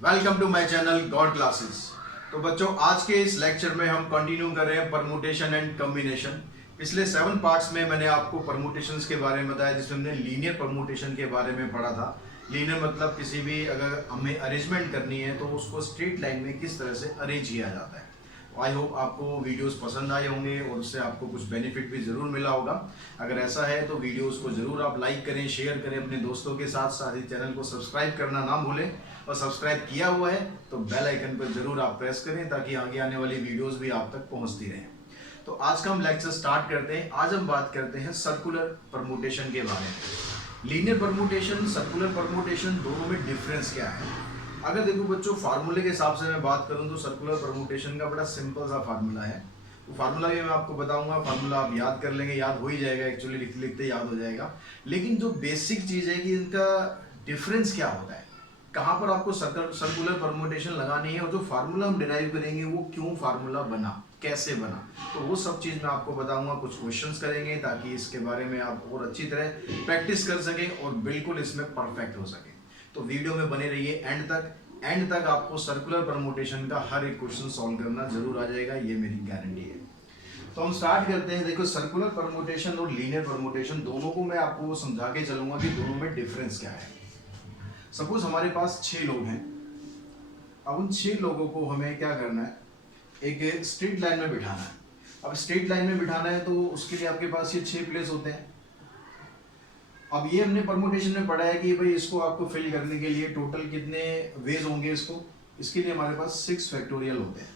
Welcome to my channel God classes. तो बच्चों, आज के इस लेक्चर में हम कंटिन्यू कर रहे हैं परमुटेशन एंड कॉम्बिनेशन। पिछले 7 पार्ट्स में मैंने आपको परमुटेशंस के बारे में बताया, जिसमें हमने लीनियर परमुटेशन के बारे में पढ़ा था। लीनियर मतलब किसी भी अगर हमें अरेंजमेंट करनी है तो उसको स्ट्रेट लाइन में किस तरह से अरेंज किया जाता है। आई होप आपको वीडियोस पसंद आए होंगे और उससे आपको कुछ बेनिफिट भी ज़रूर मिला होगा। अगर ऐसा है तो वीडियोस को ज़रूर आप लाइक करें, शेयर करें अपने दोस्तों के साथ। साथ ही चैनल को सब्सक्राइब करना ना भूलें, और सब्सक्राइब किया हुआ है तो बेल आइकन पर ज़रूर आप प्रेस करें ताकि आगे आने वाली वीडियोस भी आप तक पहुंचती रहें। तो आज का हम लेक्चर स्टार्ट करते हैं। आज हम बात करते हैं सर्कुलर परमुटेशन के बारे में। लीनियर परमुटेशन, सर्कुलर परमुटेशन, दोनों में डिफरेंस क्या है? अगर देखो बच्चों, फार्मूले के हिसाब से मैं बात करूं तो सर्कुलर परमुटेशन का बड़ा सिंपल सा फार्मूला है। वो फार्मूला भी मैं आपको बताऊंगा। फार्मूला आप याद कर लेंगे, याद हो ही जाएगा, एक्चुअली लिखते लिखते याद हो जाएगा। लेकिन जो बेसिक चीज़ है कि इनका डिफरेंस क्या होता है, कहाँ पर आपको सर्कुलर परमुटेशन लगानी है, और जो फार्मूला हम डिराइव करेंगे वो क्यों फार्मूला बना, कैसे बना, तो वो सब चीज़ मैं आपको बताऊंगा। कुछ क्वेश्चंस करेंगे ताकि इसके बारे में आप और अच्छी तरह प्रैक्टिस कर सकें और बिल्कुल इसमें परफेक्ट हो सके। तो वीडियो में बने रहिए एंड तक। एंड तक आपको सर्कुलर परमुटेशन का हर एक क्वेश्चन सॉल्व करना जरूर आ जाएगा, ये मेरी गारंटी है। तो हम स्टार्ट करते हैं। देखो, सर्कुलर परमुटेशन और लीनियर परमुटेशन दोनों को मैं आपको समझा के चलूंगा कि दोनों में डिफरेंस क्या है। सपोज हमारे पास 6 लोग हैं। अब उन 6 लोगों को हमें क्या करना है, एक स्ट्रेट लाइन में बिठाना है। अब स्ट्रेट लाइन में बिठाना है तो उसके लिए आपके पास ये 6 प्लेस होते हैं। अब ये हमने परमुटेशन में पढ़ा है कि भाई इसको आपको फिल करने के लिए टोटल कितने वेज होंगे इसके लिए हमारे पास 6 फैक्टोरियल होते हैं।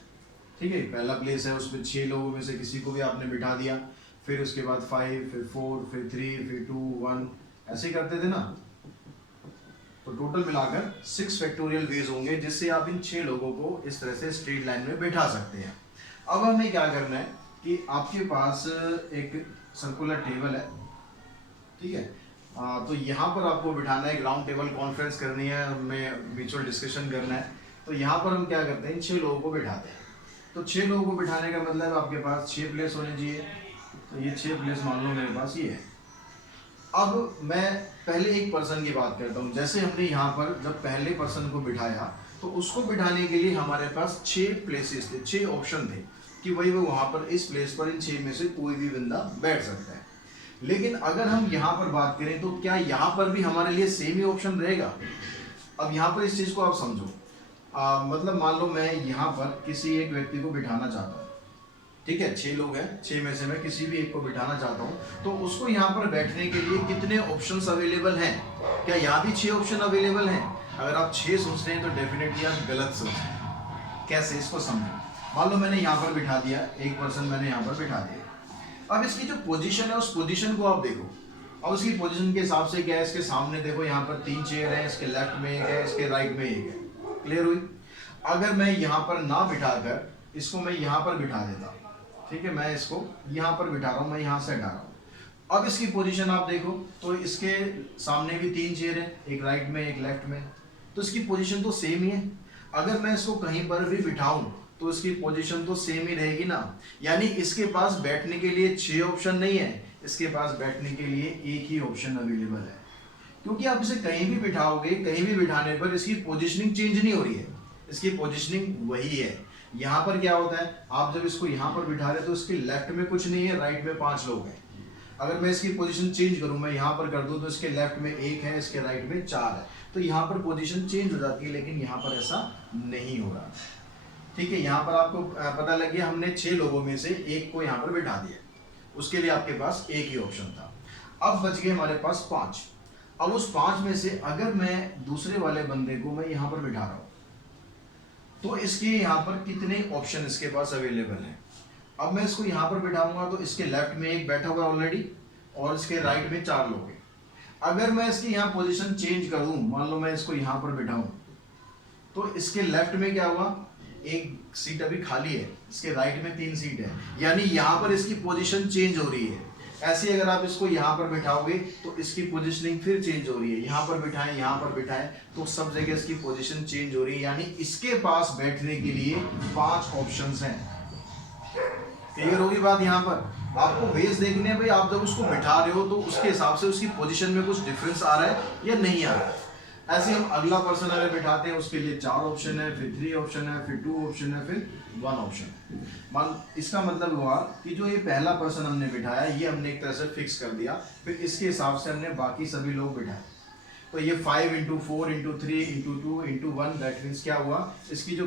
ठीक है, पहला प्लेस है, उसमें 6 लोगों में से किसी को भी आपने बिठा दिया, फिर उसके बाद 5, फिर 4, फिर 3, फिर 2, 1, ऐसे ही करते थे ना। तो टोटल मिलाकर 6 फैक्टोरियल वेज होंगे जिससे आप इन 6 लोगों को इस तरह से स्ट्रेट लाइन में बिठा सकते हैं। अब हमें क्या करना है कि आपके पास एक सर्कुलर टेबल है, ठीक है। तो यहाँ पर आपको बिठाना है, राउंड टेबल कॉन्फ्रेंस करनी है, हमें म्यूचुअल डिस्कशन करना है। तो यहाँ पर हम क्या करते हैं, 6 लोगों को बिठाते हैं। तो 6 लोगों को बिठाने का मतलब आपके पास 6 प्लेस होने चाहिए। तो ये 6 प्लेस मान लो मेरे पास ये है। अब मैं पहले एक पर्सन की बात करता हूँ। जैसे हमने यहाँ पर जब पहले पर्सन को बिठाया तो उसको बिठाने के लिए हमारे पास 6 प्लेसेस थे, 6 ऑप्शन थे कि भाई वो वहाँ पर इस प्लेस पर इन 6 में से कोई भी बंदा बैठ सकता है। लेकिन अगर हम यहाँ पर बात करें तो क्या यहाँ पर भी हमारे लिए सेम ही ऑप्शन रहेगा? अब यहाँ पर इस चीज को आप समझो। मतलब मान लो मैं यहाँ पर किसी एक व्यक्ति को बिठाना चाहता हूँ, ठीक है। 6 लोग हैं, 6 में से मैं किसी भी एक को बिठाना चाहता हूँ, तो उसको यहाँ पर बैठने के लिए कितने ऑप्शंस अवेलेबल हैं? क्या यहाँ भी 6 ऑप्शन अवेलेबल हैं? अगर आप 6 सोच रहे हैं तो डेफिनेटली आप गलत सोच रहे हैं। कैसे, इसको समझो। मान लो मैंने यहाँ पर बिठा दिया, एक पर्सन मैंने यहाँ पर बिठा दिया। अब इसकी जो पोजीशन है उस पोजीशन को आप देखो। अब उसकी पोजीशन के हिसाब से क्या है, इसके सामने देखो यहाँ पर 3 चेयर है, इसके लेफ्ट में एक है, इसके राइट में एक है। क्लियर हुई? अगर मैं यहाँ पर ना बिठाकर इसको मैं यहाँ पर बिठा देता, ठीक है, मैं इसको यहाँ पर बिठा रहा हूँ, मैं यहाँ से हटा रहा हूँ। अब इसकी पोजीशन आप देखो तो इसके सामने भी 3 चेयर है, एक राइट में एक लेफ्ट में, तो इसकी पोजीशन तो सेम ही है। अगर मैं इसको कहीं पर भी बिठाऊं तो इसकी पोजीशन तो सेम ही रहेगी ना। यानी इसके पास बैठने के लिए 6 ऑप्शन नहीं है, इसके पास बैठने के लिए एक ही ऑप्शन अवेलेबल है। क्योंकि आप इसे कहीं भी बिठाओगे, कहीं भी बिठाने पर इसकी पोजीशनिंग चेंज नहीं हो रही है, इसकी पोजीशनिंग वही है। यहाँ पर क्या होता है, आप जब इसको यहाँ पर बिठा रहे तो इसके लेफ्ट में कुछ नहीं है, राइट में 5 लोग हैं। अगर मैं इसकी पोजीशन चेंज करूँ, मैं यहाँ पर कर दूँ तो इसके लेफ्ट में 1 है, इसके राइट में 4 है, तो यहाँ पर पोजीशन चेंज हो जाती है। लेकिन यहाँ पर ऐसा नहीं हो रहा, ठीक है। यहाँ पर आपको पता लग गया, हमने 6 लोगों में से एक को यहाँ पर बिठा दिया, उसके लिए आपके पास एक ही ऑप्शन था। अब बच गए हमारे पास 5। अब उस 5 में से अगर मैं दूसरे वाले बंदे को मैं यहाँ पर बिठा रहा हूँ तो इसके यहाँ पर कितने ऑप्शन इसके पास अवेलेबल हैं? अब मैं इसको यहाँ पर बिठाऊंगा तो इसके लेफ्ट में एक बैठा हुआ ऑलरेडी और इसके राइट में 4 लोग हैं। अगर मैं इसकी यहाँ पोजीशन चेंज करूँ, मान लो मैं इसको यहाँ पर बिठाऊं तो इसके लेफ्ट में क्या हुआ, एक सीट अभी खाली है, इसके राइट में 3 सीट है, यानी यहाँ पर इसकी पोजीशन चेंज हो रही है। ऐसे अगर आप इसको यहाँ पर बिठाओगे तो इसकी पोजीशनिंग फिर चेंज हो रही है। यहाँ पर बिठाएं, यहाँ पर बिठाएं, तो सब जगह इसकी पोजीशन चेंज हो रही है। यानी इसके पास बैठने के लिए 5 ऑप्शंस हैं। क्लियर होगी बात? यहाँ पर आपको वेज देखने हैं भाई, आप जब उसको बिठा रहे हो तो उसके हिसाब से उसकी पोजीशन में कुछ डिफरेंस आ रहा है या नहीं आ रहा है। ऐसे हम अगला पर्सन अगर बिठाते हैं उसके लिए 4 ऑप्शन है, फिर 3 ऑप्शन है, फिर 2 ऑप्शन है, फिर 1 ऑप्शन है। मान इसका मतलब हुआ कि जो ये पहला पर्सन हमने बिठाया ये हमने एक तरह से फिक्स कर दिया, फिर इसके हिसाब से हमने बाकी सभी लोग बिठाए। तो ये 5 into 4 into 3 into 2 into 1, that means क्या हुआ, इसकी जो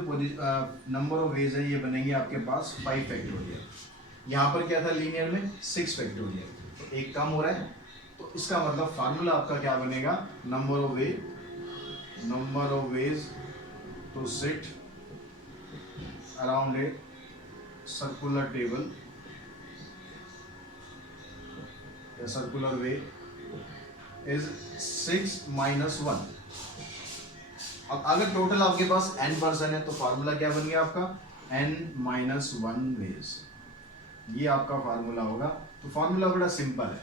नंबर ऑफ वेज है ये बनेंगे आपके पास 5 फैक्टोरियल। यहाँ पर क्या था लीनियर में 6 फैक्टोरियल, तो एक कम हो रहा है, तो इसका मतलब फार्मूला आपका क्या बनेगा, number of ways to sit around a circular table या सर्कुलर वे इज 6 माइनस 1। अब अगर टोटल आपके पास n पर्सन है तो फार्मूला क्या बन गया आपका, n माइनस 1 वेज, ये आपका फार्मूला होगा। तो फार्मूला बड़ा सिंपल है,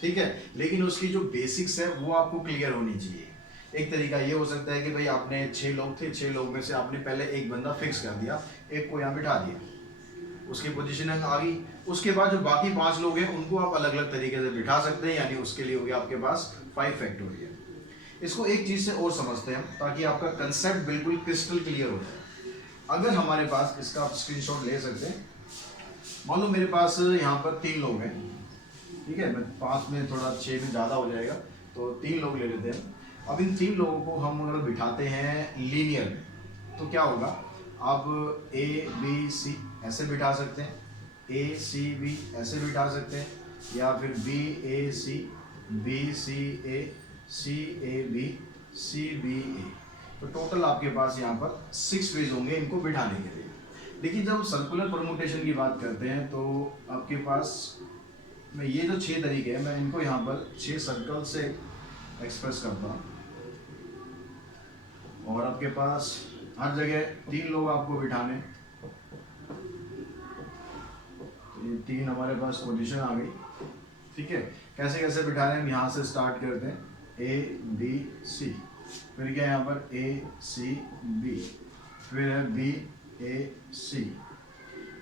ठीक है, लेकिन उसकी जो बेसिक्स है वो आपको क्लियर होनी चाहिए। एक तरीका ये हो सकता है कि भाई आपने 6 लोग थे, 6 लोग में से आपने पहले एक बंदा फिक्स कर दिया, एक को यहाँ बिठा दिया, उसकी पोजीशनिंग आ गई, उसके बाद जो बाकी 5 लोग हैं उनको आप अलग अलग तरीके से बिठा सकते हैं, यानी उसके लिए हो गया आपके पास 5 फैक्टोरियल। इसको एक चीज से और समझते हैं ताकि आपका कंसेप्ट बिल्कुल क्रिस्टल क्लियर हो जाए। अगर हमारे पास इसका आप स्क्रीनशॉट ले सकते हैं, मान लो मेरे पास यहाँ पर 3 लोग हैं, ठीक है, मैं 5 में थोड़ा 6 में ज़्यादा हो जाएगा, तो 3 लोग ले लेते हैं। अब इन 3 लोगों को हम अगर बिठाते हैं लीनियर में तो क्या होगा, आप ए बी सी ऐसे बिठा सकते हैं, ए सी बी ऐसे बिठा सकते हैं, या फिर B A C, B C A, C A B, C B A. तो टोटल आपके पास यहाँ पर 6 वेज होंगे इनको बिठाने के लिए। लेकिन जब सर्कुलर परमुटेशन की बात करते हैं तो आपके पास मैं ये जो 6 तरीके हैं मैं इनको यहाँ पर 6 सर्कल से एक्सप्रेस करता हूँ, और आपके पास हर जगह 3 लोग आपको बिठाने, तो ये 3 हमारे पास पोजीशन आ गई, ठीक है। कैसे कैसे बिठा रहे हैं, हम यहाँ से स्टार्ट करते हैं, ए बी सी, फिर क्या यहाँ पर ए सी बी, फिर है बी ए सी,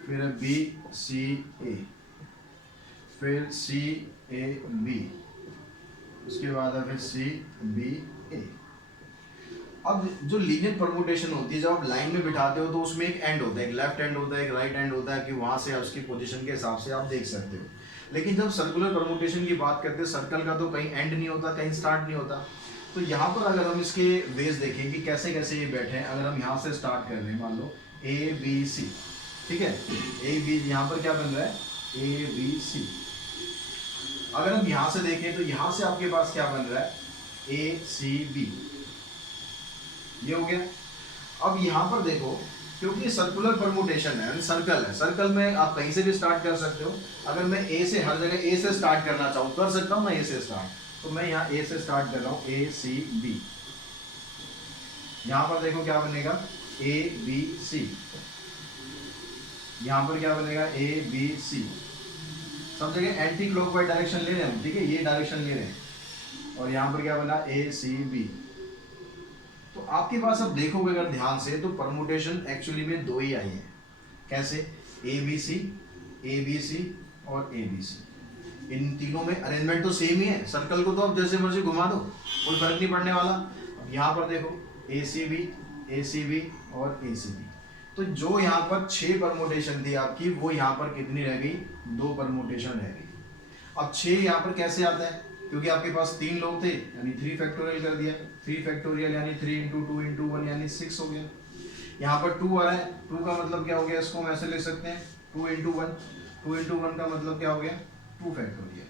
फिर है बी सी ए, फिर सी ए बी, उसके बाद है फिर सी बी ए। अब जो लीनियर परमुटेशन होती है, जब आप लाइन में बिठाते हो तो उसमें एक एंड होता है, एक लेफ्ट एंड होता है, एक राइट एंड होता है, कि वहां से उसकी पोजीशन के हिसाब से आप देख सकते हो। लेकिन जब सर्कुलर परमुटेशन की बात करते हैं, सर्कल का तो कहीं एंड नहीं होता, कहीं स्टार्ट नहीं होता। तो यहाँ पर अगर हम इसके वेज देखें कि कैसे कैसे ये बैठे हैं, अगर हम यहाँ से स्टार्ट कर रहे हैं, मान लो ए बी सी, ठीक है, ए बी, यहाँ पर क्या बन रहा है, ए बी सी। अगर हम यहाँ से देखें तो यहाँ से आपके पास क्या बन रहा है, ए सी बी, ये हो गया। अब यहाँ पर देखो, क्योंकि सर्कुलर परमुटेशन है, सर्कल है, सर्कल में आप कहीं से भी स्टार्ट कर सकते हो। अगर मैं ए से, हर जगह ए से स्टार्ट करना चाहूँ कर सकता हूँ मैं ए से स्टार्ट, तो मैं यहाँ ए से स्टार्ट कर रहा हूँ, ए सी बी। यहाँ पर देखो क्या बनेगा, ए बी सी, यहाँ पर क्या बनेगा, ए बी सी। सब जगह एंटी क्लॉकवाइज डायरेक्शन ले रहे हैं, ठीक है, ये डायरेक्शन ले रहे हैं, और यहाँ पर क्या बना, ए सी बी। तो आपके पास अब देखोगे अगर ध्यान से तो परमुटेशन एक्चुअली में 2 ही आई है। कैसे, ए बी सी और ए बी सी। इन तीनों में अरेंजमेंट तो सेम ही है, सर्कल को तो आप जैसे मर्जी घुमा दो, कोई फर्क नहीं पड़ने वाला। अब यहाँ पर देखो ए सी बी और ए सी बी, तो जो यहाँ पर 6 परमुटेशन थी आपकी, वो यहाँ पर कितनी रह गई, 2 परमुटेशन रह गई। अब 6 यहाँ पर कैसे आता है, क्योंकि आपके पास 3 लोग थे, यानी 3 फैक्टोरियल कर दिया, 3 फैक्टोरियल यानी 3 इंटू 2 इंटू 1 यानी 6 हो गया। यहाँ पर 2 आ रहा है, 2 का मतलब क्या हो गया, इसको हम ऐसे लिख सकते हैं 2 इंटू 1, 2 इंटू 1 का मतलब क्या हो गया, 2 फैक्टोरियल।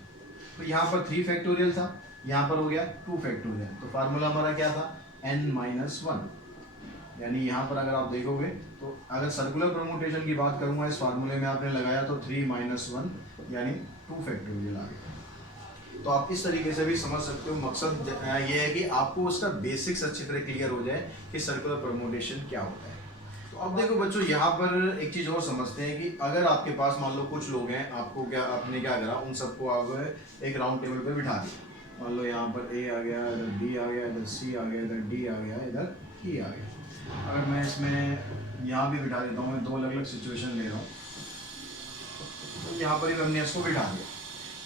तो यहाँ पर 3 फैक्टोरियल था, यहाँ पर हो गया 2 फैक्टोरियल। तो फार्मूला हमारा क्या था, n माइनस 1, यानी यहाँ पर अगर आप देखोगे तो अगर सर्कुलर परमुटेशन की बात करूँगा, इस फार्मूले में आपने लगाया तो 3 माइनस 1 यानी 2 फैक्टोरियल आ गया। तो आप इस तरीके से भी समझ सकते हो। मकसद ये है कि आपको उसका बेसिक्स अच्छी तरह क्लियर हो जाए कि सर्कुलर परमुटेशन क्या होता है। तो अब देखो बच्चों, यहाँ पर एक चीज़ और समझते हैं कि अगर आपके पास मान लो कुछ लोग हैं, आपको क्या, आपने क्या करा, उन सबको आप एक राउंड टेबल पे बिठा दिया। मान लो यहाँ पर ए आ गया, इधर बी आ गया, इधर सी आ गया, इधर डी आ गया, इधर ई आ गया। अगर मैं इसमें यहाँ भी बिठा देता हूँ, मैं 2 अलग अलग सिचुएशन ले रहा हूँ, तो यहाँ पर ही हमने इसको बिठा दिया।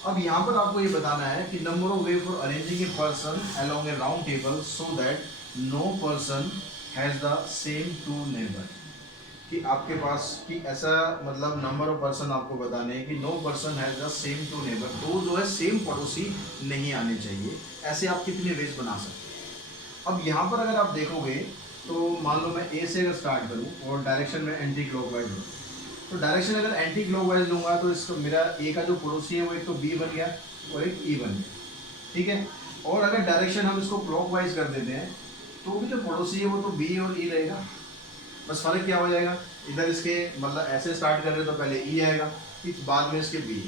अब यहाँ पर आपको ये बताना है कि number of way for arranging a person along a round table so that no person has the same two neighbour, कि आपके पास कि ऐसा मतलब नंबर ऑफ पर्सन आपको बताने हैं कि no person has the same two neighbour, दो जो है सेम पड़ोसी नहीं आने चाहिए। ऐसे आप कितने वेज बना सकते हैं। अब यहाँ पर अगर आप देखोगे तो मान लो मैं ए से अगर स्टार्ट करूँ और डायरेक्शन में एंटी क्लॉकवाइज लूँ, तो डायरेक्शन अगर एंटी क्लॉकवाइज लूँगा तो इसका मेरा ए का जो पड़ोसी है वो एक तो बी बन गया और एक ई बन गया, ठीक है। और अगर डायरेक्शन हम इसको क्लॉकवाइज कर देते हैं तो भी जो पड़ोसी है वो तो बी और ई रहेगा, बस फर्क क्या हो जाएगा, इधर इसके मतलब ऐसे स्टार्ट कर रहे हैं तो पहले ई आएगा फिर बाद में इसके बी,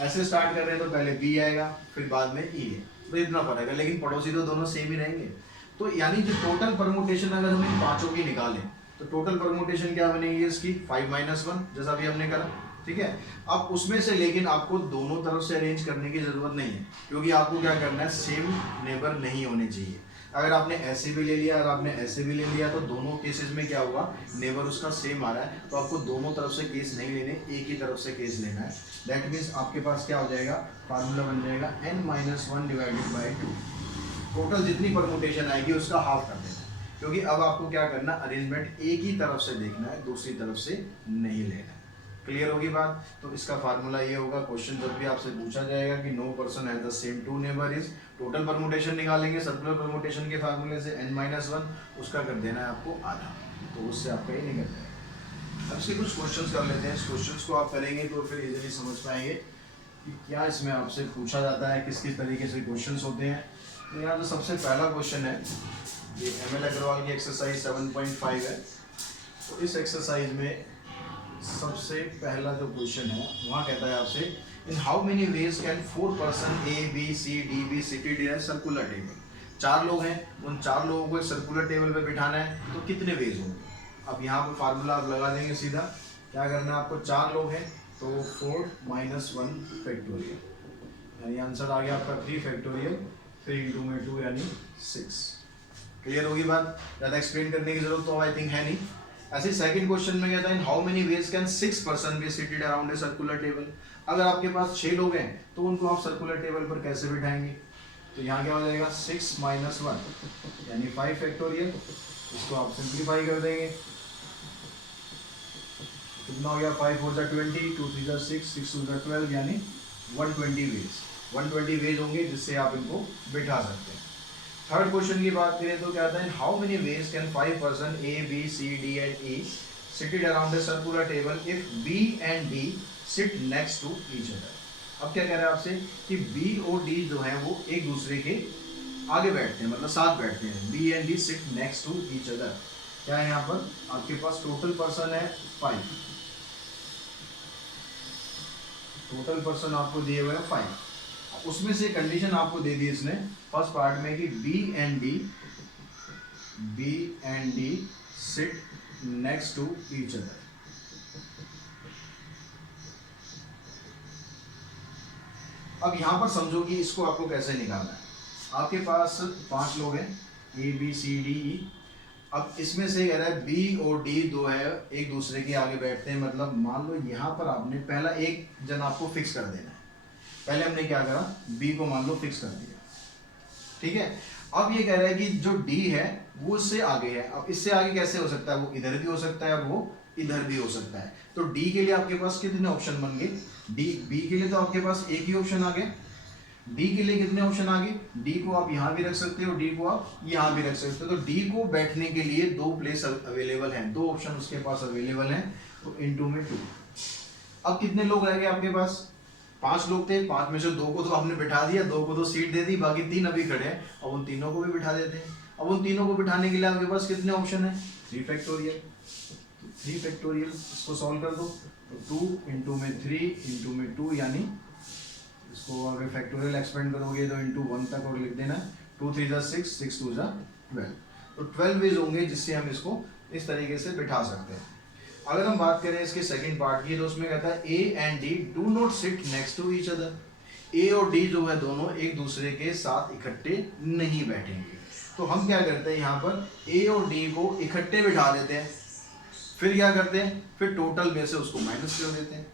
ऐसे स्टार्ट कर रहे हैं तो पहले बी आएगा फिर बाद में ई है, तो इतना फर्क है, लेकिन पड़ोसी तो दोनों सेम ही रहेंगे। तो यानी जो टोटल परमुटेशन अगर हम इन पांचों की निकालें तो टोटल परमुटेशन क्या बनेगी इसकी 5 - 1 जैसा भी हमने करा, ठीक है। अब उसमें से लेकिन आपको दोनों तरफ से अरेंज करने की जरूरत नहीं है, क्योंकि आपको क्या करना है, सेम नेबर नहीं होने चाहिए। अगर आपने ऐसे भी ले लिया, अगर आपने ऐसे भी ले लिया तो दोनों केसेस में क्या होगा, नेबर उसका सेम आ रहा है, तो आपको दोनों तरफ से केस नहीं लेने, एक ही तरफ से केस लेना है। दैट मीन्स आपके पास क्या हो जाएगा, फार्मूला बन जाएगा n - 1 डिवाइडेड बाई 2, टोटल जितनी परमुटेशन आएगी उसका हाफ कर देना है, क्योंकि अब आपको क्या करना, अरेंजमेंट एक ही तरफ से देखना है, दूसरी तरफ से नहीं लेना है। क्लियर होगी बात। तो इसका फार्मूला ये होगा, क्वेश्चन जब भी आपसे पूछा जाएगा कि no person has the same two neighbour is, total permutation निकालेंगे सर्कुलर परमुटेशन के फार्मूले से n - 1, उसका कर देना है आपको आधा, तो उससे आपका ये निकल जाएगा। अब इसके कुछ क्वेश्चंस कर लेते हैं, इस क्वेश्चंस को आप करेंगे तो फिर इजीली समझ पाएंगे कि क्या इसमें आपसे पूछा जाता है, किस किस तरीके से क्वेश्चंस होते हैं। तो यहाँ जो सबसे पहला क्वेश्चन है ये ML अग्रवाल की एक्सरसाइज 7.5 है। तो इस एक्सरसाइज में सबसे पहला जो क्वेश्चन है वहाँ कहता है आपसे, इन how many ways can 4 person A B C D be seated in a circular table। 4 लोग हैं, उन 4 लोगों को एक सर्कुलर टेबल पे बिठाना है, तो कितने वेज होंगे। अब यहाँ पर फार्मूला आप लगा देंगे सीधा, क्या करना है आपको, 4 लोग हैं तो 4 - 1 फैक्टोरियल, यानी आंसर आ गया आपका 3 फैक्टोरियल, 3 × 2 यानी 6। क्लियर होगी बात, ज़्यादा एक्सप्लेन करने की जरूरत तो आई थिंक है नहीं। ऐसे सेकंड क्वेश्चन में कहता है, इन how many ways can 6 person be seated around a circular table. अगर आपके पास 6 लोग हैं तो उनको आप सर्कुलर टेबल पर कैसे बिठाएंगे, तो यहाँ क्या हो जाएगा 6 - 1 यानी 5 फैक्टोरियल, इसको आप सिंप्लीफाई कर देंगे, कितना हो गया, 5 4 20, 2 3 6, 6 2 12 यानी 120 वेज, 120 वेज होंगे जिससे आप इनको बिठा सकते हैं। थर्ड क्वेश्चन की बात करें तो क्या आता है, how many ways can 5 person A B C D and E seated around a circular table if B and D sit next to each other। अब क्या कह रहा है आपसे कि B और D जो है वो एक दूसरे के आगे बैठते हैं, मतलब साथ बैठते हैं, B and D sit next to each other। क्या है यहाँ पर आपके पास टोटल पर्सन है 5, टोटल पर्सन आपको दिए हुए हैं 5, उसमें से कंडीशन आपको दे दी इसने फर्स्ट पार्ट में कि B and D sit next to each other। अब यहां पर समझो कि इसको आपको कैसे निकालना है। आपके पास 5 लोग हैं A B C D E। अब इसमें से कह रहा है B और D दो है एक दूसरे के आगे बैठते हैं, मतलब मान लो यहाँ पर आपने पहला एक जन आपको फिक्स कर देना है। पहले हमने क्या करा, B को मान लो फिक्स कर दिया, ठीक है। अब ये कह रहा है कि जो D है वो इससे आगे है। अब इससे आगे कैसे हो सकता है, वो इधर भी हो सकता है और वो इधर भी हो सकता है। तो D के लिए आपके पास कितने ऑप्शन बन गए, B के लिए तो आपके पास एक ही ऑप्शन आ गया, D के लिए कितने ऑप्शन आ गए, D को आप यहाँ भी रख सकते हो, D को आप यहाँ भी रख सकते हो। तो D को बैठने के लिए 2 प्लेस अवेलेबल हैं, 2 ऑप्शन उसके पास अवेलेबल हैं, तो इनटू में 2। अब कितने लोग रह गए आपके पास, 5 लोग थे, 5 में से 2 को तो आपने बिठा दिया, 2 को तो सीट दे दी, बाकी 3 अभी खड़े हैं, अब उन तीनों को भी बिठा देते हैं। अब उन तीनों को बिठाने के लिए आपके पास कितने ऑप्शन है, 3 फैक्टोरियल, 3 फैक्टोरियल इसको सॉल्व कर दो, तो 2 इंटू में 3 इंटू में 2 यानी इसको अगर फैक्टोरियल एक्सपेंड करोगे तो इंटू 1 तक और लिख देना, 2 3 6, 6 2 12, तो 12 वेज होंगे जिससे हम इसको इस तरीके से बिठा सकते हैं। अगर हम बात करें इसके सेकंड पार्ट की, तो उसमें कहता है A and D do not sit next to each other। A और D जो है दोनों एक दूसरे के साथ इकट्ठे नहीं बैठेंगे। तो हम क्या करते हैं, यहाँ पर A और D को इकट्ठे बिठा देते हैं, फिर क्या करते हैं, फिर टोटल में से उसको माइनस कर देते हैं।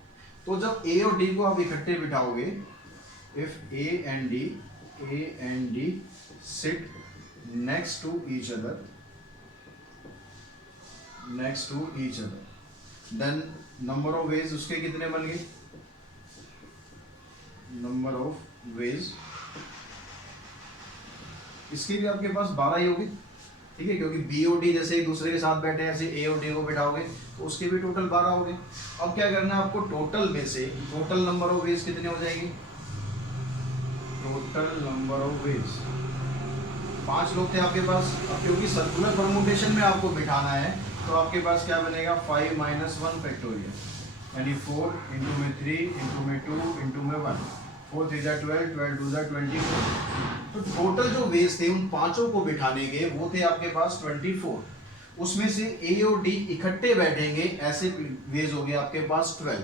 तो जब A और D को आप इकट्ठे बिठाओगे if A and D sit next to each other, then number of ways उसके कितने बन गए, नंबर ऑफ वेज इसकी भी आपके पास 12 ही होगी, ठीक है, क्योंकि बी और डी जैसे एक दूसरे के साथ बैठे हैं ऐसे ए और डी को बिठाओगे तो उसके भी टोटल 12 हो गए। अब क्या करना है आपको, टोटल में से टोटल नंबर ऑफ वेज कितने हो जाएगी, टोटल नंबर ऑफ वेज 5 लोग थे आपके पास। अब क्योंकि सर्कुलर परमुटेशन में आपको बिठाना है तो आपके पास क्या बनेगा 5 - 1 फैक्टोरियल, यानी 4 इंटू में 3 इंटू में 2 इंटू में 1, 4 3 12, 12 2 24। तो टोटल जो वेज थे उन पांचों को बिठाने के वो थे आपके पास 24। उसमें से ए और डी इकट्ठे बैठेंगे ऐसे वेज हो गए आपके पास 12।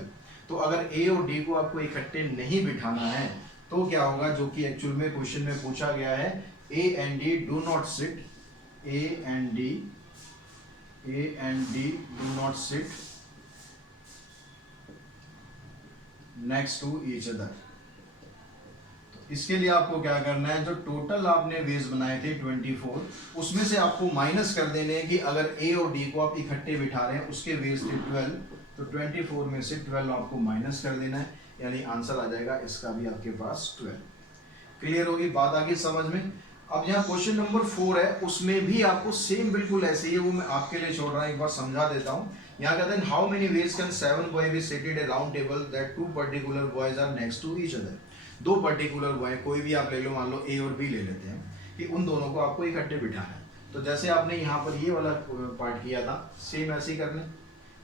तो अगर ए और डी को आपको इकट्ठे नहीं बिठाना है तो क्या होगा, जो कि एक्चुअल में क्वेश्चन में पूछा गया है, A and D do not sit, A and D do not sit next to each other. इसके लिए आपको क्या करना है, जो टोटल आपने वेज बनाए थे 24 उसमें से आपको माइनस कर देने हैं कि अगर ए और डी को आप इकट्ठे बिठा रहे हैं उसके वेज थे 12, तो 24 में से 12 आपको माइनस कर देना है, यानी आंसर आ जाएगा इसका भी आपके पास 12। क्लियर होगी बात आगे समझ में। अब यहाँ क्वेश्चन नंबर 4 है, उसमें भी आपको सेम बिल्कुल ऐसे ही है, वो मैं आपके लिए छोड़ रहा हूँ, एक बार समझा देता हूँ। यहाँ कहते हैं how many ways can 7 boy be seated a round table that 2 particular boys are next to each other. 2 particular boy, कोई भी आप ले लो, मान लो ए और बी ले लेते हैं, कि उन दोनों को आपको इकट्ठे बिठाना है। तो जैसे आपने यहाँ पर ये वाला पार्ट किया था सेम ऐसे ही करना है।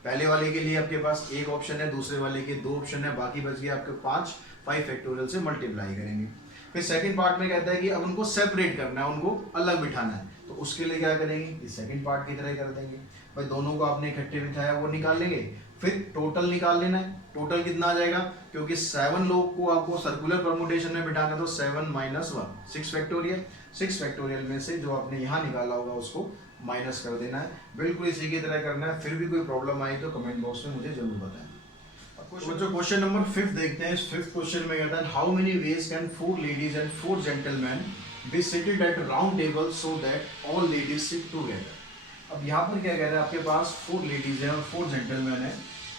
पहले वाले के लिए आपके पास एक ऑप्शन है, दूसरे वाले के 2 ऑप्शन है, बाकी बच गए आपके 5 फैक्टोरियल से मल्टीप्लाई करेंगे। फिर सेकंड पार्ट में कहता है कि अब उनको सेपरेट करना है, उनको अलग बिठाना है, तो उसके लिए क्या करेंगे, इस सेकंड पार्ट की तरह कर देंगे। भाई दोनों को आपने इकट्ठे बिठाया वो निकाल लेंगे, फिर टोटल निकाल लेना है, टोटल कितना आ जाएगा, क्योंकि 7 लोग को आपको सर्कुलर परमुटेशन में बिठाना, तो 7 - 1 6 फैक्टोरियल। 6 फैक्टोरियल में से जो आपने यहाँ निकाला होगा उसको माइनस कर देना है। बिल्कुल इसी की तरह करना है। फिर भी कोई प्रॉब्लम आई तो कमेंट बॉक्स में मुझे जरूर बताएं। जो क्वेश्चन नंबर 5 देखते हैं, इस 5th क्वेश्चन में कहता है how many ways can 4 ladies and 4 gentleman be seated at round table so that all ladies seat together. अब यहाँ पर क्या कह रहा है, आपके पास 4 लेडीज है और 4 जेंटलमैन है,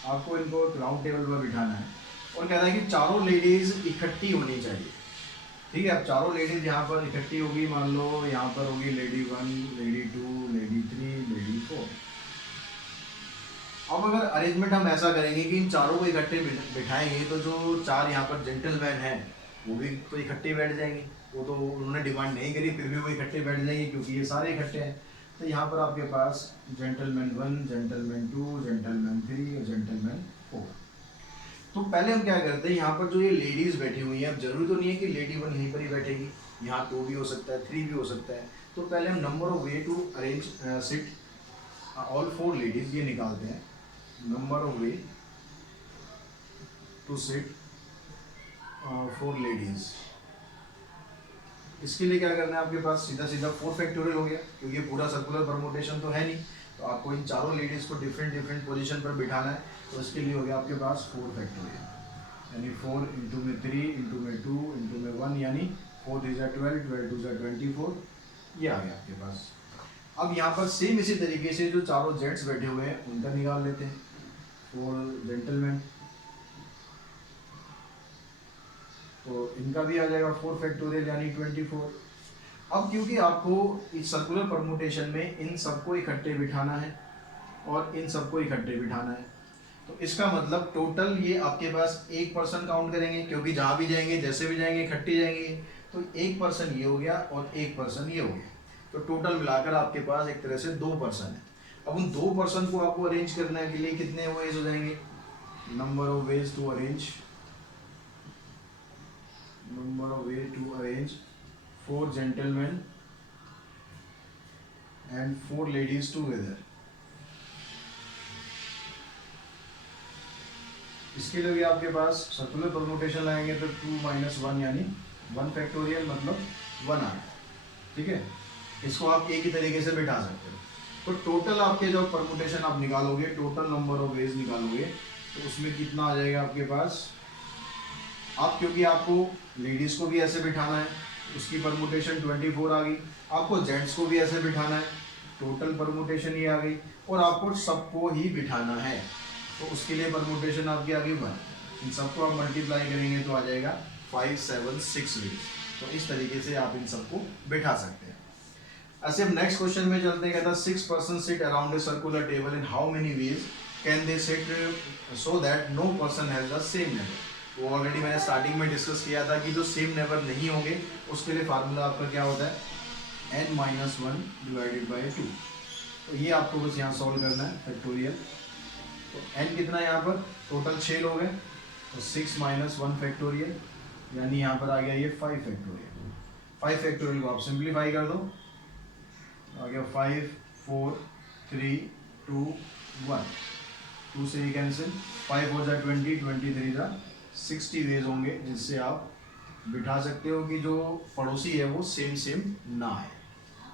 आपको इनको राउंड टेबल पर बिठाना है और कह रहा है कि चारों लेडीज इकट्ठी होनी चाहिए। ठीक है, अब चारों लेडीज यहाँ पर इकट्ठी होगी, मान लो यहाँ पर होगी लेडी 1, लेडी 2, लेडी 3, लेडी 4। अब अगर अरेंजमेंट हम ऐसा करेंगे कि इन चारों को इकट्ठे बिठाएंगे तो जो 4 यहाँ पर जेंटलमैन हैं वो भी तो इकट्ठे बैठ जाएंगे, वो तो उन्होंने डिमांड नहीं करी फिर भी वो इकट्ठे बैठ जाएंगे क्योंकि ये सारे इकट्ठे हैं। तो यहाँ पर आपके पास जेंटलमैन 1, जेंटलमैन 2, जेंटलमैन 3 और जेंटलमैन 4। तो पहले हम क्या करते हैं, यहाँ पर जो ये लेडीज बैठी हुई हैं, अब जरूरी तो नहीं है कि लेडी 1 यहीं पर ही बैठेगी, यहाँ 2 भी हो सकता है, 3 भी हो सकता है। तो पहले हम number of way to arrange sit all 4 ladies ये निकालते हैं, number of way to sit 4 ladies. इसके लिए क्या करना है, आपके पास सीधा सीधा 4 फैक्टोरियल हो गया, क्योंकि पूरा सर्कुलर परमुटेशन तो है नहीं, तो आपको इन चारों लेडीज को डिफरेंट पोजीशन पर बिठाना है। तो इसके लिए हो गया आपके पास 4 फैक्टोरियल, यानी 4 इंटू में 3 इंटू में 2 इंटू में 1, यानी 4 3 12, 12 2 24, ये आ गया आपके पास। अब यहाँ पर सेम इसी तरीके से जो चारों जेंट्स बैठे हुए हैं उनका निकाल लेते हैं, 4 जेंटलमैन, तो इनका भी आ जाएगा 4 फैक्टोरियल यानी 24। अब क्योंकि आपको इस सर्कुलर परमुटेशन में इन सबको इकट्ठे बिठाना है और इन सबको इकट्ठे बिठाना है, तो इसका मतलब टोटल ये आपके पास 1 पर्सन काउंट करेंगे, क्योंकि जहाँ भी जाएंगे जैसे भी जाएंगे इकट्ठे जाएंगे, तो 1 पर्सन ये हो गया और 1 पर्सन ये हो गया, तो टोटल मिलाकर आपके पास एक तरह से 2 पर्सन है। अब उन 2 पर्सन को आपको अरेंज करने के लिए कितने वेज हो जाएंगे, number of ways to arrange, number of way to arrange 4 gentlemen and 4 ladies together। इसके लिए भी आपके पास सर्कुलर परमुटेशन लाएंगे तो 2 - 1 यानी 1 फैक्टोरियल मतलब 1 आ, ठीक है। इसको आप एक ही तरीके से बिठा सकते हो। तो टोटल आपके जो परमुटेशन आप निकालोगे, टोटल नंबर ऑफ वेज निकालोगे, तो उसमें कितना आ जाएगा आपके पास अब क्योंकि आपको लेडीज़ को भी ऐसे बिठाना है, उसकी परमुटेशन 24 आ गई, आपको जेंट्स को भी ऐसे बिठाना है, टोटल परमुटेशन ये आ गई, और आपको सबको ही बिठाना है, तो उसके लिए परमुटेशन आपकी आ गई 1। इन सबको आप मल्टीप्लाई करेंगे तो आ जाएगा 5 7 6 वेज। तो इस तरीके से आप इन सबको बिठा सकते हैं। ऐसे हम नेक्स्ट क्वेश्चन में चलते हैं। कहता है 6 person sit around a circular table in how many ways can they sit so that no person has the same neighbour. वो ऑलरेडी मैंने स्टार्टिंग में डिस्कस किया था कि जो सेम नेबर नहीं होंगे उसके लिए फार्मूला आपका क्या होता है, n-1 डिवाइडेड बाई 2। तो ये आपको बस यहाँ सॉल्व करना है, फैक्टोरियल। तो n कितना है यहाँ पर, टोटल 6 लोग हैं, तो 6 - 1 फैक्टोरियल, यानी यहाँ पर आ गया ये 5 फैक्टोरियल। 5 फैक्टोरियल को आप सिंप्लीफाई कर दो, आ गया 5 4 3 2 1, 2 से ही कैंसिल, 5 हो जाए 20, 23 जा 60 वेज होंगे जिससे आप बिठा सकते हो कि जो पड़ोसी है वो सेम सेम ना आए।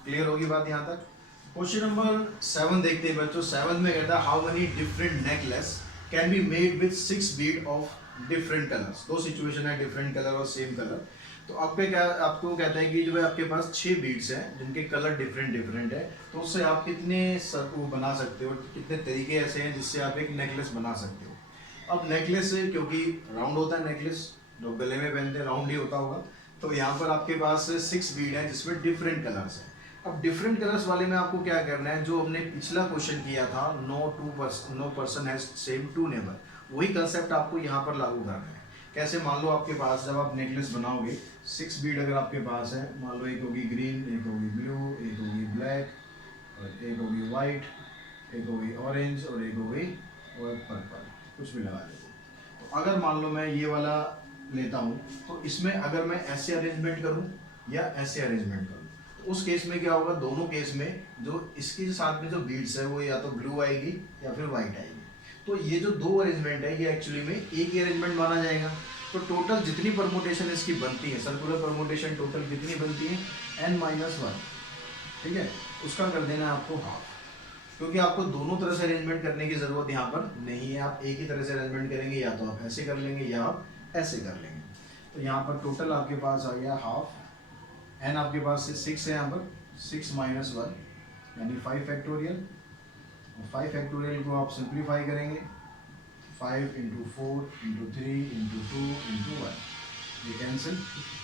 क्लियर होगी बात यहाँ तक। क्वेश्चन नंबर 7 देखते हैं बच्चों। 7 में कहता है how many different necklace can be made with 6 bead of different colours. दो सिचुएशन है, डिफरेंट कलर और सेम कलर। तो आपके क्या आपको कहता है कि जो है आपके पास 6 बीड्स हैं जिनके कलर डिफरेंट डिफरेंट है, तो उससे आप कितने वो बना सकते हो, कितने तरीके ऐसे हैं जिससे आप एक नेकलेस बना सकते हो। अब नेकलेस क्योंकि राउंड होता है, नेकलेस जो गले में पहनते हैं राउंड ही होता होगा, तो यहाँ पर आपके पास 6 बीड है जिसमें डिफरेंट कलर्स हैं। अब डिफरेंट कलर्स वाले में आपको क्या करना है, जो हमने पिछला क्वेश्चन किया था no person has same two neighbour, वही कंसेप्ट आपको यहाँ पर लागू करना है। कैसे, मान लो आपके पास जब आप नेकलेस बनाओगे 6 बीड अगर आपके पास है, मान लो एक होगी ग्रीन, एक होगी ब्लू, एक होगी ब्लैक, और एक होगी वाइट, एक होगी ऑरेंज, और एक होगी और पर्पल, कुछ भी लगा लेते। तो अगर मान लो मैं ये वाला लेता हूँ, तो इसमें अगर मैं ऐसे अरेंजमेंट करूँ या ऐसे अरेंजमेंट करूँ, तो उस केस में क्या होगा, दोनों केस में जो इसके साथ में जो बीड्स है वो या तो ब्लू आएगी या फिर वाइट आएगी। तो ये जो दो अरेंजमेंट है ये एक्चुअली में एक ही अरेंजमेंट माना जाएगा। तो टोटल जितनी परमुटेशन इसकी बनती है, सर्कुलर परमुटेशन टोटल कितनी बनती है, n-1, ठीक है, उसका कर देना है आपको हाफ, क्योंकि आपको दोनों तरह से अरेंजमेंट करने की जरूरत यहाँ पर नहीं है। आप एक ही तरह से अरेंजमेंट करेंगे, या तो आप ऐसे कर लेंगे या आप ऐसे कर लेंगे। तो यहाँ पर टोटल आपके पास आ गया हाफ, n आपके पास से 6 है, यहाँ पर 6 - 1 यानी 5 फैक्टोरियल। 5 फैक्टोरियल को आप सिंप्लीफाई करेंगे, 5 × 4 × 3 × 2 × 1, ये कैंसिल,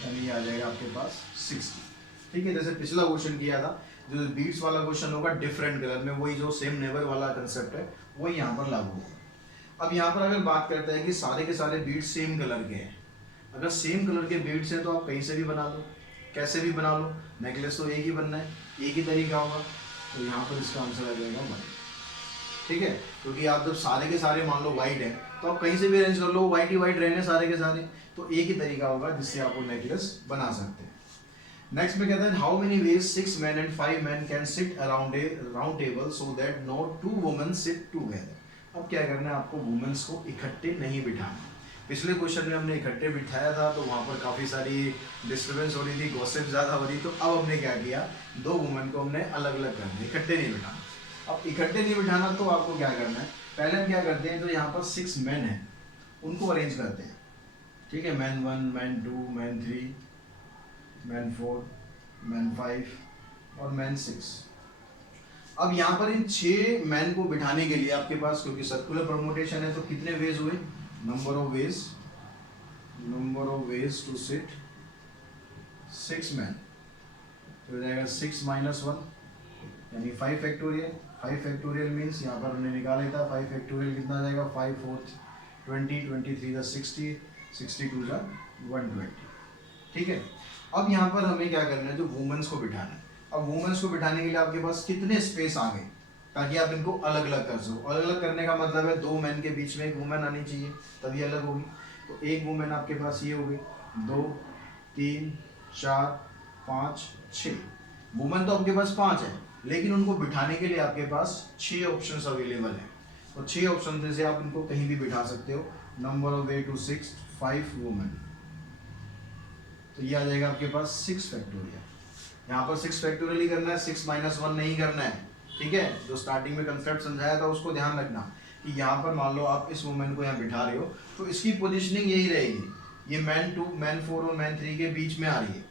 यानी ये आ जाएगा आपके पास 60। ठीक है, जैसे पिछला क्वेश्चन किया था, जो बीट्स वाला क्वेश्चन होगा डिफरेंट कलर में, वही जो सेम नेबर वाला कंसेप्ट है वही यहाँ पर लागू होगा। अब यहाँ पर अगर बात करते हैं कि सारे के सारे बीट्स सेम कलर के हैं, अगर सेम कलर के बीट्स हैं तो आप कहीं से भी बना लो, कैसे भी बना लो, नेकलेस तो एक ही बनना है, एक ही तरीका होगा। तो यहाँ पर इसका आंसर आ जाएगा 1। ठीक है, क्योंकि आप जब सारे के सारे मान लो वाइट है तो आप कहीं से भी अरेंज कर लो, वाइट ही वाइट रहने सारे के सारे, तो एक ही तरीका होगा जिससे आप वो नेकलेस बना सकते हैं। नेक्स्ट में कहता है how many ways 6 men and 5 men can sit around a round table so that no 2 women sit together. अब क्या करना है, आपको वुमेन्स को इकट्ठे नहीं बिठाना। पिछले क्वेश्चन में हमने इकट्ठे बिठाया था तो वहाँ पर काफ़ी सारी डिस्टर्बेंस हो रही थी, गॉसिप ज़्यादा हो रही, तो अब हमने क्या किया, 2 वुमेन को हमने अलग अलग कर दिया, इकट्ठे नहीं बिठाना। अब इकट्ठे नहीं बिठाना तो आपको क्या करना है, पहले हम क्या करते हैं, तो यहाँ पर 6 men हैं उनको अरेंज करते हैं। ठीक है, man 1, man 2, man 3, man 4, man 5 और मैन 6। अब यहाँ पर इन 6 मैन को बिठाने के लिए आपके पास, क्योंकि सर्कुलर परमुटेशन है, तो कितने वेज हुए, number of ways to sit 6 man, तो हो जाएगा 6 - 1 यानी 5 फैक्टोरियल। 5 फैक्टोरियल मीन्स यहाँ पर हमने निकाला था, 5 फैक्टोरियल कितना आ जाएगा, 5 4 20, 23 60, 62 120। ठीक है, अब यहाँ पर हमें क्या करना है, जो वुमेन्स को बिठाना है। अब वुमेन्स को बिठाने के लिए आपके पास कितने स्पेस आ गए, ताकि आप इनको अलग अलग कर सको। अलग अलग करने का मतलब है 2 मैन के बीच में एक वुमेन आनी चाहिए, तभी अलग होगी। तो एक वुमेन आपके पास ये हो गई, 2 3 4 5 6 वुमेन तो आपके पास 5 है, लेकिन उनको बिठाने के लिए आपके पास 6 ऑप्शंस अवेलेबल हैं। तो 6 ऑप्शन में से आप इनको कहीं भी बिठा सकते हो। Number of way to 6 5 women, तो ये आ जाएगा आपके पास 6 फैक्टोरियल। यहाँ पर 6 फैक्टोरियल ही करना है, 6 - 1 नहीं करना है। ठीक है, जो स्टार्टिंग में कंसेप्ट समझाया था उसको ध्यान रखना कि यहाँ पर मान लो आप इस वुमेन को यहाँ बिठा रहे हो तो इसकी पोजीशनिंग यही रहेगी, ये मैन 2, मैन 4 और मैन 3 के बीच में आ रही है,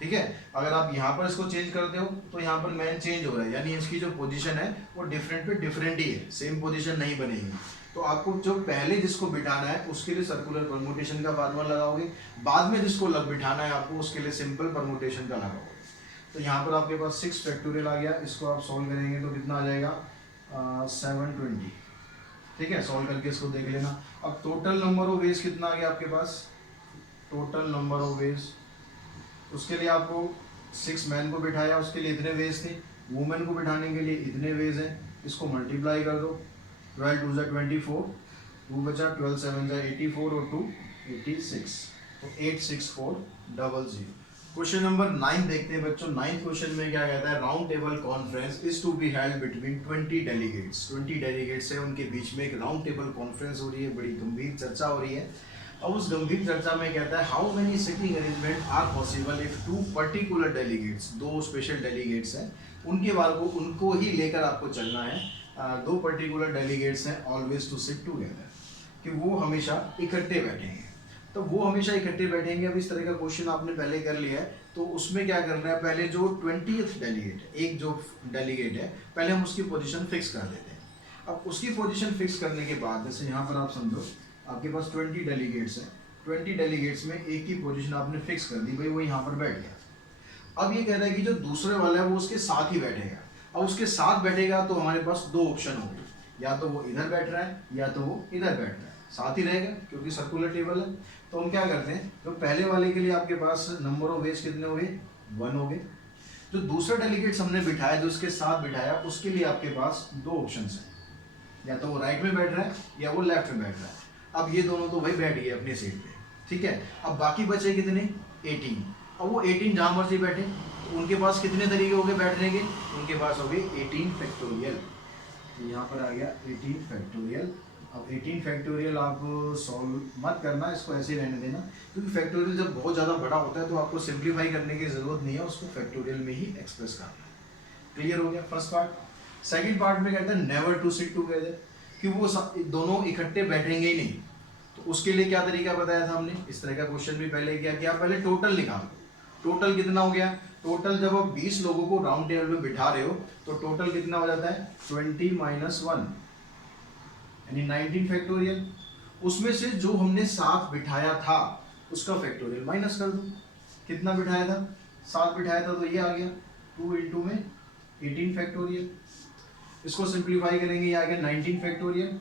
ठीक है। अगर आप यहाँ पर इसको चेंज करते हो तो यहाँ पर मैन चेंज हो रहा है, यानी इसकी जो पोजीशन है वो डिफरेंट पे डिफरेंट ही है, सेम पोजीशन नहीं बनेगी। तो आपको जो पहले जिसको बिठाना है उसके लिए सर्कुलर परमुटेशन का फार्मूला लगाओगे, बाद में जिसको लग बिठाना है आपको उसके लिए सिंपल परमुटेशन का लगाओगे। तो यहाँ पर आपके पास 6 फैक्टोरियल आ गया, इसको आप सॉल्व करेंगे तो कितना आ जाएगा 720, ठीक है। सॉल्व करके इसको देख लेना। अब टोटल नंबर ऑफ वेज कितना आ गया आपके पास, टोटल नंबर ऑफ वेज, उसके लिए आपको 6 मैन को बिठाया, उसके लिए इतने वेज थे, वुमेन को बिठाने के लिए इतने वेज हैं, इसको मल्टीप्लाई कर दो, 12 2 24, 2 बचा, 12 7 84 और 2 86, तो 86400। क्वेश्चन नंबर 9 देखते हैं बच्चों। 9th क्वेश्चन में क्या कहता है, round table conference is to be held between 20 delegates. 20 delegates है, उनके बीच में एक राउंड टेबल कॉन्फ्रेंस हो रही है, बड़ी गंभीर चर्चा हो रही है। अब उस गंभीर चर्चा में कहता है how many sitting arrangement are possible if 2 particular delegates, 2 special delegates हैं, उनके बारे को उनको ही लेकर आपको चलना है। 2 पर्टिकुलर डेलीगेट्स हैं ऑलवेज टू सिट टुगेदर, कि वो हमेशा इकट्ठे बैठेंगे। तो वो हमेशा इकट्ठे बैठेंगे। अब इस तरह का क्वेश्चन आपने पहले कर लिया है, तो उसमें क्या करना है, पहले जो 20th डेलीगेट है, एक जो डेलीगेट है, पहले हम उसकी पोजीशन फिक्स कर देते हैं। अब उसकी पोजीशन फिक्स करने के बाद, जैसे यहाँ पर आप समझो आपके पास 20 डेलीगेट्स हैं, 20 डेलीगेट्स में एक की पोजीशन आपने फिक्स कर दी, भाई वो यहाँ पर बैठ गया। अब ये कह रहा है कि जो दूसरे वाला है वो उसके साथ ही बैठेगा। अब उसके साथ बैठेगा तो हमारे पास 2 ऑप्शन होंगे, या तो वो इधर बैठ रहा है या तो वो इधर बैठ रहा है, साथ ही रहेगा क्योंकि सर्कुलर टेबल है। तो हम क्या करते हैं, तो पहले वाले के लिए आपके पास नंबर ऑफ वेज कितने हो गए, 1 हो गए। जो दूसरा डेलीगेट्स हमने बिठाया, जो उसके साथ बिठाया, उसके लिए आपके पास 2 ऑप्शंस हैं, या तो वो राइट में बैठ रहा है या वो लेफ्ट में बैठ रहा है। अब ये दोनों तो भाई बैठ गए अपनी सीट पे, ठीक है। अब बाकी बचे कितने, 18। अब वो 18 जहाँ मर्जी बैठे, तो उनके पास कितने तरीके हो गए बैठने के, उनके पास हो गए 18 फैक्टोरियल। तो यहाँ पर आ गया 18 फैक्टोरियल। अब 18 फैक्टोरियल आप सॉल्व मत करना, इसको ऐसे ही रहने देना, क्योंकि फैक्टोरियल जब बहुत ज़्यादा बड़ा होता है तो आपको सिंप्लीफाई करने की ज़रूरत नहीं है, उसको फैक्टोरियल में ही एक्सप्रेस करना है। क्लियर हो गया फर्स्ट पार्ट। सेकंड पार्ट में कहता है नेवर टू सिट टुगेदर, कि वो दोनों इकट्ठे बैठेंगे ही नहीं। तो उसके लिए क्या तरीका बताया था हमने, इस तरह का क्वेश्चन भी पहले क्या किया, पहले टोटल निकालो। टोटल कितना हो गया, टोटल जब आप 20 लोगों को राउंड टेबल में बिठा रहे हो तो टोटल कितना हो जाता है, 20 - 1 यानी 19 फैक्टोरियल। उसमें से जो हमने 7 बिठाया था उसका फैक्टोरियल माइनस कर दो, कितना बिठाया था, 7 बिठाया था, तो ये आ गया 2 इंटू में 18 फैक्टोरियल। इसको सिंप्लीफाई करेंगे, ये आ गया 19 फैक्टोरियल,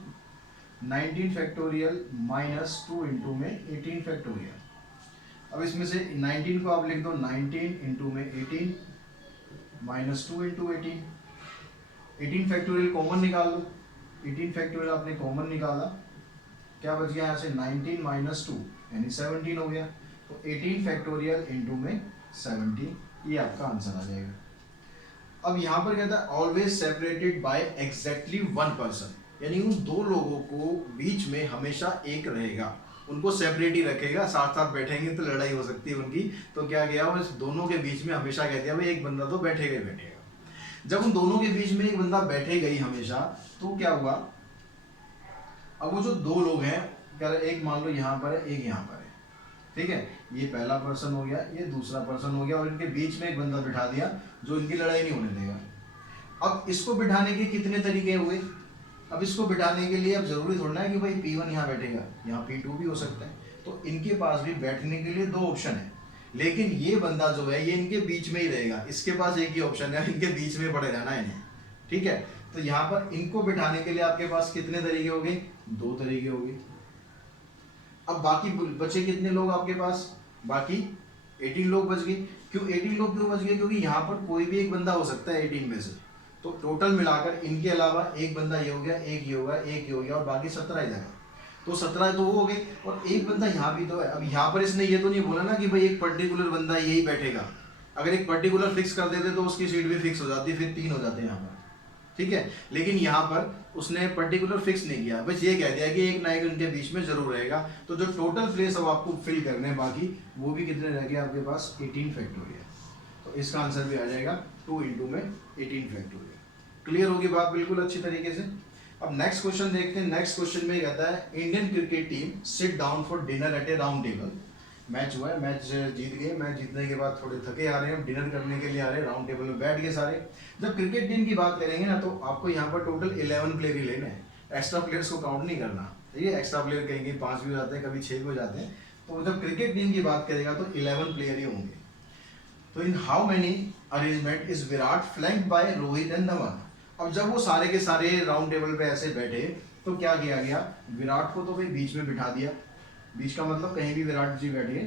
19 फैक्टोरियल माइनस 2 इंटू में 18 फैक्टोरियल। अब इसमें से 19 को आप लिख दो 19 इंटू में 18 माइनस 2 इंटू 18। 18 फैक्टोरियल कॉमन निकाल लो, 18 फैक्टोरियल आपने कॉमन निकाला, क्या बच गया यहाँ से, 19 माइनस 2 यानी 17 हो गया। तो 18 फैक्टोरियल इंटू में 17, ये आपका आंसर आ जाएगा। अब यहाँ पर कहता है always separated by exactly 1 person, यानी उन 2 लोगों को बीच में हमेशा एक रहेगा, उनको सेपरेट ही रखेगा, साथ साथ बैठेंगे तो लड़ाई हो सकती है उनकी। तो क्या किया, वो इस दोनों के बीच में हमेशा कह दिया भाई एक बंदा तो बैठेगा ही बैठेगा। जब उन दोनों के बीच में एक बंदा बैठेगा ही हमेशा, तो क्या हुआ, अब वो जो 2 लोग हैं, क्या एक मान लो यहाँ पर है, एक यहाँ पर है, ठीक है, ये पहला पर्सन हो गया, ये दूसरा पर्सन हो गया, और इनके बीच में एक बंदा बिठा दिया जो इनकी लड़ाई नहीं होने देगा। अब इसको बिठाने के कितने तरीके हुए, अब इसको बिठाने के लिए अब जरूरी थोड़ा है कि भाई P1 यहाँ बैठेगा, यहाँ P2 भी हो सकता है, तो इनके पास भी बैठने के लिए 2 ऑप्शन है, लेकिन ये बंदा जो है ये इनके बीच में ही रहेगा, इसके पास एक ही ऑप्शन है, इनके बीच में पड़े रहना है इन्हें, ठीक है। तो यहाँ पर इनको बिठाने के लिए आपके पास कितने तरीके हो गए, 2 तरीके हो गए। अब बाकी बचे कितने लोग आपके पास, बाकी 18 लोग बच गए। क्यों 18 लोग क्यों बच गए, क्योंकि यहाँ पर कोई भी एक बंदा हो सकता है 18 में से, तो टोटल मिलाकर इनके अलावा एक बंदा ये हो गया, एक ये हो गया, एक ये हो गया, और बाकी 17 इधर है, तो 17 तो वो हो गए, और एक बंदा यहाँ भी तो है। अब यहाँ पर इसने ये तो नहीं बोला ना कि भाई एक पर्टिकुलर बंदा यही बैठेगा, अगर एक पर्टिकुलर फिक्स कर देते तो उसकी सीट भी फिक्स हो जाती, फिर 3 हो जाते हैं यहाँ पर, ठीक है। लेकिन यहाँ पर उसने पर्टिकुलर फिक्स नहीं किया, बस ये कह दिया कि एक ना एक उनके बीच में जरूर रहेगा। तो जो टोटल प्लेस अब आपको फिल करने हैं बाकी, वो भी कितने रह गए आपके पास, 18 फैक्टोरियल। तो इसका आंसर भी आ जाएगा 2 इंटू में 18 फैक्टोरियल। क्लियर होगी बात बिल्कुल अच्छी तरीके से। अब नेक्स्ट क्वेश्चन देखते हैं। नेक्स्ट क्वेश्चन में कहता है Indian cricket team sit down for dinner eight A round table match हुआ है, मैच जीत गए। मैच जीतने के बाद थोड़े थके आ रहे हैं, डिनर करने के लिए आ रहे हैं, राउंड टेबल में बैठ गए सारे। जब क्रिकेट टीम की बात करेंगे ना, तो आपको यहाँ पर टोटल 11 प्लेयर ही लेने हैं, एक्स्ट्रा प्लेयर्स को काउंट नहीं करना। ये एक्स्ट्रा प्लेयर कहीं 5 भी हो जाते हैं, कभी 6 भी हो जाते हैं। तो जब क्रिकेट टीम की बात करेगा तो 11 प्लेयर ही होंगे। तो in how many arrangement is Virat flanked by Rohit and Dhawan. अब जब वो सारे के सारे राउंड टेबल पे ऐसे बैठे तो क्या किया गया, विराट को तो भाई बीच में बिठा दिया। बीच का मतलब कहीं भी विराट जी बैठे।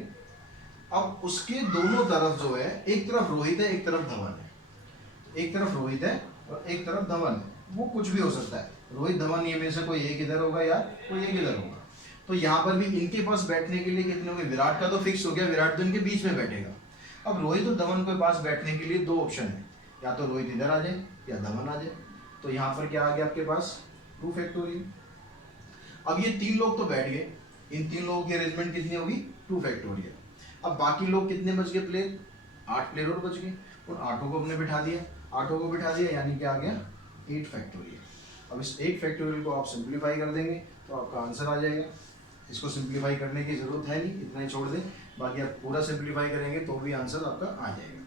अब उसके दोनों तरफ जो है, एक तरफ रोहित है, एक तरफ धवन है। एक तरफ रोहित है और एक तरफ धवन है। वो कुछ भी हो सकता है, रोहित धवन ये में से कोई एक इधर होगा या कोई एक इधर होगा। तो यहाँ पर भी इनके पास बैठने के लिए कितने होंगे, विराट का तो फिक्स हो गया, विराट तो इनके बीच में बैठेगा। अब रोहित और धवन के पास बैठने के लिए 2 ऑप्शन है, या तो रोहित इधर आ जाए या धवन आ जाए। तो यहाँ पर क्या आ गया आपके पास, 2 फैक्टोरियल। अब ये 3 लोग तो बैठ गए, इन 3 लोगों की अरेंजमेंट कितनी होगी, 2 फैक्टोरियल। अब बाकी लोग कितने बच गए प्लेयर, 8 प्लेयर और बच गए। उन 8 को हमने बिठा दिया, 8 को बिठा दिया, यानी क्या आ गया 8 फैक्टोरियल। अब इस 8 फैक्टोरियल को आप सिंप्लीफाई कर देंगे तो आपका आंसर आ जाएगा। इसको सिंप्लीफाई करने की जरूरत है नहीं, इतना ही छोड़ दें, बाकी आप पूरा सिंप्लीफाई करेंगे तो भी आंसर आपका आ जाएगा।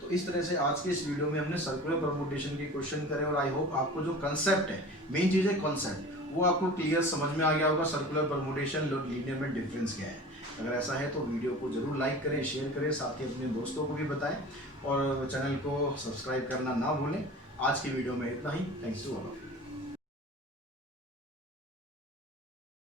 तो इस तरह से आज के इस वीडियो में हमने सर्कुलर परमुटेशन के क्वेश्चन करे, और आई होप आपको जो कंसेप्ट है, मेन चीज़ है कॉन्सेप्ट, वो आपको क्लियर समझ में आ गया होगा। सर्कुलर परमुटेशन और लीनियर में डिफरेंस क्या है। अगर ऐसा है तो वीडियो को जरूर लाइक करें, शेयर करें, साथ ही अपने दोस्तों को भी बताएं, और चैनल को सब्सक्राइब करना ना भूलें। आज की वीडियो में इतना ही। Thanks to all of you.